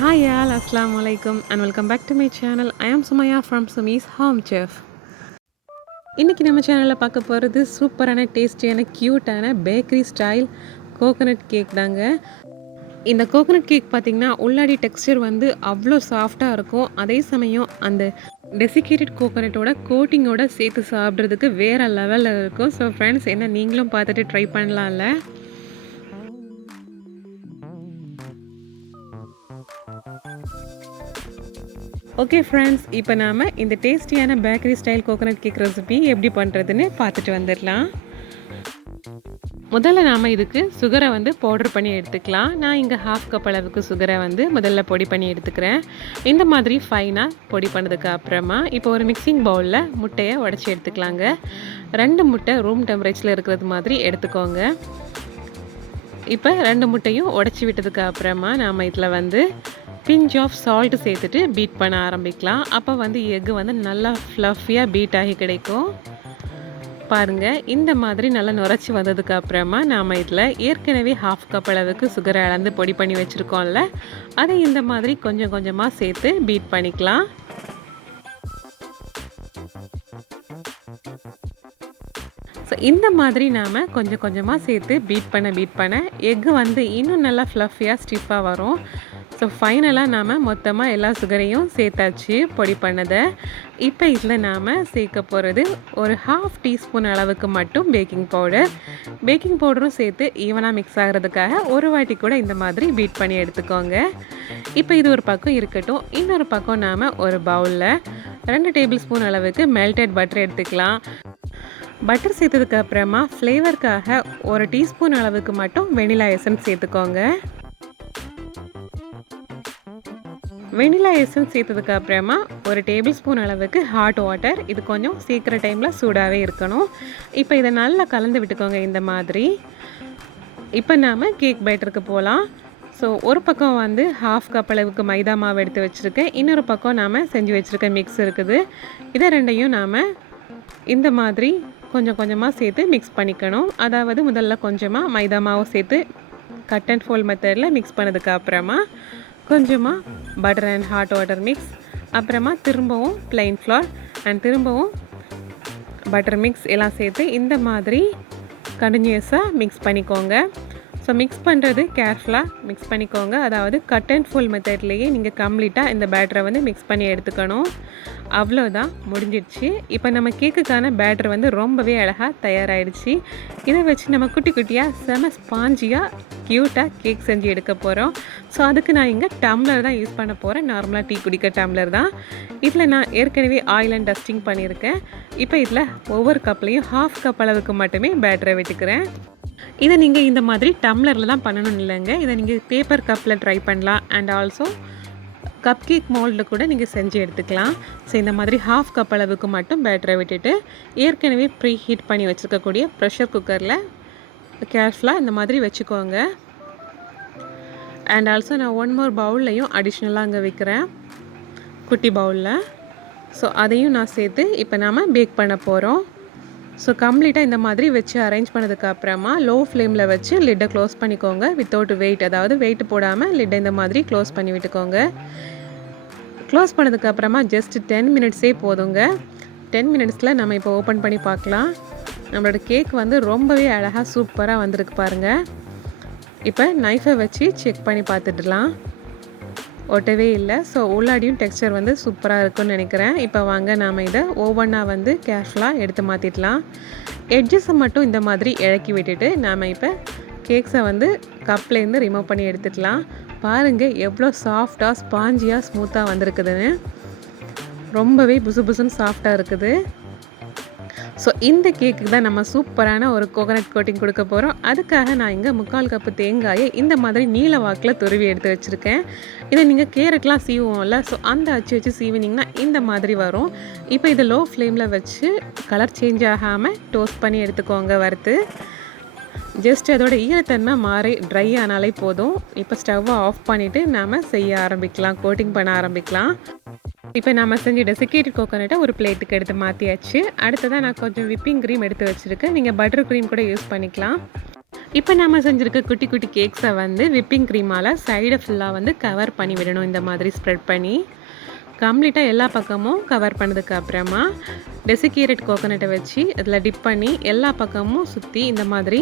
Hi all, Assalamu alaikum and welcome back to my channel. I am Sumaya from Sumi's Home Chef. இன்றைக்கி நம்ம சேனலில் பார்க்க போகிறது சூப்பரான டேஸ்டியான க்யூட்டான பேக்கரி ஸ்டைல் கோகோனட் கேக் தாங்க. இந்த கோகோனட் கேக் பார்த்திங்கன்னா உள்ளாடி டெக்ஸ்சர் வந்து அவ்வளோ சாஃப்டாக இருக்கும். அதே சமயம் அந்த டெசிகேட்டட் கோகோனட்டோட கோட்டிங்கோட சேர்த்து சாப்பிட்றதுக்கு வேறு லெவலில் இருக்கும். ஸோ ஃப்ரெண்ட்ஸ், என்ன நீங்களும் பார்த்துட்டு ட்ரை பண்ணலாம்ல. ஓகே ஃப்ரெண்ட்ஸ், இப்போ நாம் இந்த டேஸ்டியான bakery style coconut cake recipe எப்படி பண்ணுறதுன்னு பார்த்துட்டு வந்துடலாம். முதல்ல நாம் இதுக்கு சுகரை வந்து பவுடர் பண்ணி எடுத்துக்கலாம். நான் இங்கே 1/2 கப் அளவுக்கு சுகரை வந்து முதல்ல பொடி பண்ணி எடுத்துக்கிறேன். இந்த மாதிரி ஃபைனாக பொடி பண்ணதுக்கு அப்புறமா இப்போ ஒரு மிக்சிங் பவுலில் முட்டையை உடச்சி எடுத்துக்கலாங்க. 2 முட்டை ரூம் டெம்பரேச்சரில் இருக்கிறது மாதிரி எடுத்துக்கோங்க. இப்போ 2 முட்டையும் உடச்சி விட்டதுக்கு அப்புறமா நாம் இதில் வந்து பிஞ்ச் ஆஃப் சால்ட் சேர்த்துட்டு பீட் பண்ண ஆரம்பிக்கலாம். அப்போ வந்து எக்கு வந்து நல்லா ஃப்ளஃபியாக பீட் ஆகி கிடைக்கும். பாருங்கள், இந்த மாதிரி நல்லா நுரைச்சி வந்ததுக்கு அப்புறமா நாம் இதில் ஏற்கனவே 1/2 கப் அளவுக்கு சுகரை அளந்து பொடி பண்ணி வச்சுருக்கோம்ல, அதை இந்த மாதிரி கொஞ்சம் கொஞ்சமாக சேர்த்து பீட் பண்ணிக்கலாம். ஸோ இந்த மாதிரி நாம் கொஞ்சம் கொஞ்சமாக சேர்த்து பீட் பண்ண எக்கு வந்து இன்னும் நல்லா ஃப்ளஃபியாக ஸ்டிஃபாக வரும். ஸோ ஃபைனலாக நாம் மொத்தமாக எல்லா சுகரையும் சேர்த்தாச்சு பொடி பண்ணதை. இப்போ இதில் நாம் சேர்க்க போகிறது ஒரு 1/2 டீஸ்பூன் அளவுக்கு மட்டும் பேக்கிங் பவுடரும் சேர்த்து ஈவனாக மிக்ஸ் ஆகிறதுக்காக ஒரு வாட்டி கூட இந்த மாதிரி பீட் பண்ணி எடுத்துக்கோங்க. இப்போ இது ஒரு பக்கம் இருக்கட்டும். இன்னொரு பக்கம் நாம் ஒரு பவுலில் 2 டேபிள் ஸ்பூன் அளவுக்கு மெல்டட் பட்டர் எடுத்துக்கலாம். பட்டர் சேர்த்ததுக்கு அப்புறமா ஃப்ளேவருக்காக ஒரு டீஸ்பூன் அளவுக்கு மட்டும் வெனிலா எசன்ஸ் சேர்த்துக்கோங்க. வெனிலா எசன்ஸ் சேர்த்ததுக்கு அப்புறமா ஒரு டேபிள் ஸ்பூன் அளவுக்கு ஹாட் வாட்டர். இது கொஞ்சம் சீக்கிர டைமில் சூடாகவே இருக்கணும். இப்போ இதை நல்லா கலந்து விட்டுக்கோங்க இந்த மாதிரி. இப்போ நாம் கேக் பேட்டருக்கு போகலாம். ஸோ ஒரு பக்கம் வந்து 1/2 கப் அளவுக்கு மைதா மாவு எடுத்து வச்சுருக்கேன். இன்னொரு பக்கம் நாம் செஞ்சு வச்சுருக்க மிக்ஸ் இருக்குது. இதை ரெண்டையும் நாம் இந்த மாதிரி கொஞ்சம் கொஞ்சமாக சேர்த்து மிக்ஸ் பண்ணிக்கணும். அதாவது முதல்ல கொஞ்சமாக மைதா மாவு சேர்த்து கட் அண்ட் ஃபோல்ட் மெத்தடில் மிக்ஸ் பண்ணதுக்கு அப்புறமா கொஞ்சமாக butter and hot water mix, அப்புறமா திரும்பவும் ப்ளைன் ஃப்ளார் அண்ட் திரும்பவும் பட்டர் மிக்ஸ் எல்லாம் சேர்த்து இந்த மாதிரி கண்டினியூஸாக மிக்ஸ் பண்ணிக்கோங்க. ஸோ மிக்ஸ் பண்ணுறது கேர்ஃபுல்லாக மிக்ஸ் பண்ணிக்கோங்க. அதாவது கட் அண்ட் ஃபுல் மெத்தட்லேயே நீங்கள் கம்ப்ளீட்டாக இந்த பேட்டரை வந்து மிக்ஸ் பண்ணி எடுத்துக்கணும். அவ்வளோதான், முடிஞ்சிடுச்சு. இப்போ நம்ம கேக்குக்கான பேட்டர் வந்து ரொம்பவே அழகாக தயாராகிடுச்சு. இதை வச்சு நம்ம குட்டி குட்டியாக செம ஸ்பாஞ்சியாக க்யூட்டாக கேக் செஞ்சு எடுக்க போகிறோம். ஸோ அதுக்கு நான் இங்கே டம்ளர் தான் யூஸ் பண்ண போகிறேன். நார்மலாக டீ குடிக்க டம்ளர் தான். இதில் நான் ஏற்கனவே ஆயில் அண்ட் டஸ்டிங் பண்ணியிருக்கேன். இப்போ இதில் ஒவ்வொரு கப்லேயும் 1/2 கப் அளவுக்கு மட்டுமே பேட்டரை விட்டுக்கிறேன். இதை நீங்கள் இந்த மாதிரி டம்ளரில் தான் பண்ணணும் இல்லைங்க. இதை நீங்கள் பேப்பர் கப்பில் ட்ரை பண்ணலாம். அண்ட் ஆல்சோ கப் கேக் மோல்டில் கூட நீங்கள் செஞ்சு எடுத்துக்கலாம். ஸோ இந்த மாதிரி 1/2 கப் அளவுக்கு மட்டும் பேட்டரை விட்டுட்டு ஏற்கனவே ப்ரீ ஹீட் பண்ணி வச்சுருக்கக்கூடிய ப்ரெஷர் குக்கரில் கேர்ஃபுல்லாக இந்த மாதிரி வச்சுக்கோங்க. அண்ட் ஆல்சோ நான் 1 மோர் பவுல்லையும் அடிஷ்னலாக அங்கே வைக்கிறேன், குட்டி பவுலில். ஸோ அதையும் நான் சேர்த்து இப்போ நாம் பேக் பண்ண போகிறோம். ஸோ கம்ப்ளீட்டாக இந்த மாதிரி வச்சு அரேஞ்ச் பண்ணதுக்கு அப்புறமா லோ ஃப்ளேமில் வச்சு லிட்டை க்ளோஸ் பண்ணிக்கோங்க. வித்தவுட் வெயிட், அதாவது வெயிட் போடாமல் லிட்டை இந்த மாதிரி க்ளோஸ் பண்ணி விட்டுக்கோங்க. க்ளோஸ் பண்ணதுக்கு அப்புறமா ஜஸ்ட் 10 மினிட்ஸே போதுங்க. 10 மினிட்ஸில் நம்ம இப்போ ஓப்பன் பண்ணி பார்க்கலாம். நம்மளோட கேக் வந்து ரொம்பவே அழகாக சூப்பராக வந்திருக்கு பாருங்கள். இப்போ நைஃபை வச்சு செக் பண்ணி பார்த்துடலாம். ஒட்டவே இல்லை. ஸோ உள்ளாடியும் டெக்ஸ்சர் வந்து சூப்பராக இருக்குன்னு நினைக்கிறேன். இப்போ வாங்க நாம் இதை ஓவனாக வந்து கேர்ஃபுல்லாக எடுத்து மாற்றிடலாம். எட்ஜஸை மட்டும் இந்த மாதிரி இறக்கி விட்டுட்டு நாம் இப்போ கேக்ஸை வந்து கப்லேருந்து ரிமூவ் பண்ணி எடுத்துக்கலாம். பாருங்கள் எவ்வளோ சாஃப்டாக ஸ்பாஞ்சியாக ஸ்மூத்தாக வந்திருக்குதுன்னு. ரொம்பவே புசு புசுன்னு சாஃப்டாக இருக்குது. ஸோ இந்த கேக்கு தான் நம்ம சூப்பரான ஒரு கோகோனட் கோட்டிங் கொடுக்க போகிறோம். அதுக்காக நான் இங்கே 3/4 கப்பு தேங்காயை இந்த மாதிரி நீல வாக்கில் துருவி எடுத்து வச்சுருக்கேன். இதை நீங்கள் கேரட்லாம் சீவுவோம்ல, ஸோ அந்த அச்சு வச்சு சீவினிங்கன்னா இந்த மாதிரி வரும். இப்போ இதை லோ ஃப்ளேமில் வச்சு கலர் சேஞ்ச் ஆகாமல் டோஸ்ட் பண்ணி எடுத்துக்கோங்க வறுத்து. ஜஸ்ட் அதோட ஈரத்தன்மை மாறி ட்ரை ஆனாலே போதும். இப்போ ஸ்டவ்வை ஆஃப் பண்ணிவிட்டு நாம் செய்ய ஆரம்பிக்கலாம், கோட்டிங் பண்ண ஆரம்பிக்கலாம். இப்போ நம்ம செஞ்ச டெசிகேட்டட் கோகோனட்டை ஒரு பிளேட்டுக்கு எடுத்து மாற்றியாச்சு. அடுத்ததாக நான் கொஞ்சம் விப்பிங் க்ரீம் எடுத்து வச்சுருக்கேன். நீங்கள் பட்டர் க்ரீம் கூட யூஸ் பண்ணிக்கலாம். இப்போ நம்ம செஞ்சுருக்க குட்டி குட்டி கேக்ஸை வந்து விப்பிங் க்ரீமால் சைடை ஃபுல்லாக வந்து கவர் பண்ணி விடணும். இந்த மாதிரி ஸ்ப்ரெட் பண்ணி கம்ப்ளீட்டாக எல்லா பக்கமும் கவர் பண்ணதுக்கு அப்புறமா டெசிகேட்டட் கோகோனட்டை வச்சு அதில் டிப் பண்ணி எல்லா பக்கமும் சுற்றி இந்த மாதிரி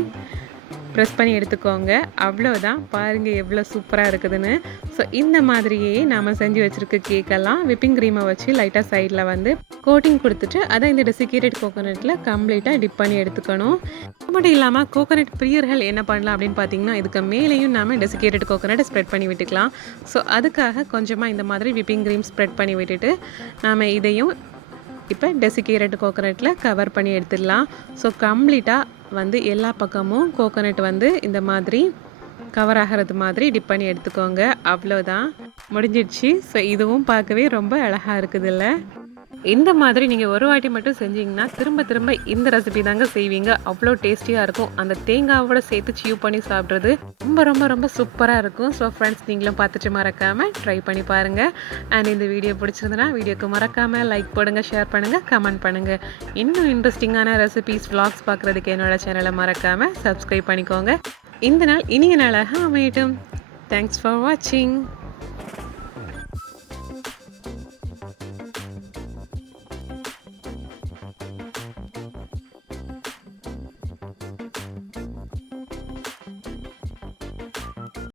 ப்ரெஸ் பண்ணி எடுத்துக்கோங்க. அவ்வளோதான், பாருங்கள் எவ்வளோ சூப்பராக இருக்குதுன்னு. ஸோ இந்த மாதிரியே நாம் செஞ்சு வச்சுருக்க கேக்கெல்லாம் விப்பிங் க்ரீமை வச்சு லைட்டாக சைடில் வந்து கோட்டிங் கொடுத்துட்டு அதை இந்த டெசிகேட்டட் கோகோனட்டில் கம்ப்ளீட்டாக டிப் பண்ணி எடுத்துக்கணும். அது மட்டும் இல்லாமல் கோகோனட் பிரியர்கள் என்ன பண்ணலாம் அப்படின்னு பார்த்தீங்கன்னா, இதுக்கு மேலேயும் நாம் டெசிகேட்டட் கோகோனட்டை ஸ்ப்ரெட் பண்ணி விட்டுக்கலாம். ஸோ அதுக்காக கொஞ்சமாக இந்த மாதிரி விப்பிங் க்ரீம் ஸ்ப்ரெட் பண்ணி விட்டுட்டு நாம் இதையும் இப்போ டெசிகேட்டட் கோகோனட்டில் கவர் பண்ணி எடுத்துடலாம். ஸோ கம்ப்ளீட்டாக வந்து எல்லா பக்கமும் கோகோனட் வந்து இந்த மாதிரி கவர் ஆகிறது மாதிரி டிப் பண்ணி எடுத்துக்கோங்க. அவ்வளோதான், முடிஞ்சிடுச்சு. ஸோ இதுவும் பார்க்கவே ரொம்ப அழகாக இருக்குதுல்ல. இந்த மாதிரி நீங்கள் ஒரு வாட்டி மட்டும் செஞ்சிங்கன்னா திரும்ப திரும்ப இந்த ரெசிபி தாங்க செய்வீங்க. அவ்வளோ டேஸ்டியாக இருக்கும். அந்த தேங்காவோட சேர்த்து சியூ பண்ணி சாப்பிட்றது ரொம்ப ரொம்ப ரொம்ப சூப்பராக இருக்கும். ஸோ ஃப்ரெண்ட்ஸ், நீங்களும் பார்த்துட்டு மறக்காமல் ட்ரை பண்ணி பாருங்கள். அண்ட் இந்த வீடியோ பிடிச்சிருந்தனா வீடியோக்கு மறக்காமல் லைக் போடுங்க, ஷேர் பண்ணுங்கள், கமெண்ட் பண்ணுங்கள். இன்னும் இன்ட்ரெஸ்டிங்கான ரெசிபிஸ் விளாக்ஸ் பார்க்குறதுக்கு என்னோட சேனலை மறக்காமல் சப்ஸ்கிரைப் பண்ணிக்கோங்க. இந்த நாள் இனிய நாளாக அமையட்டும். தேங்க்ஸ் ஃபார் வாட்சிங்.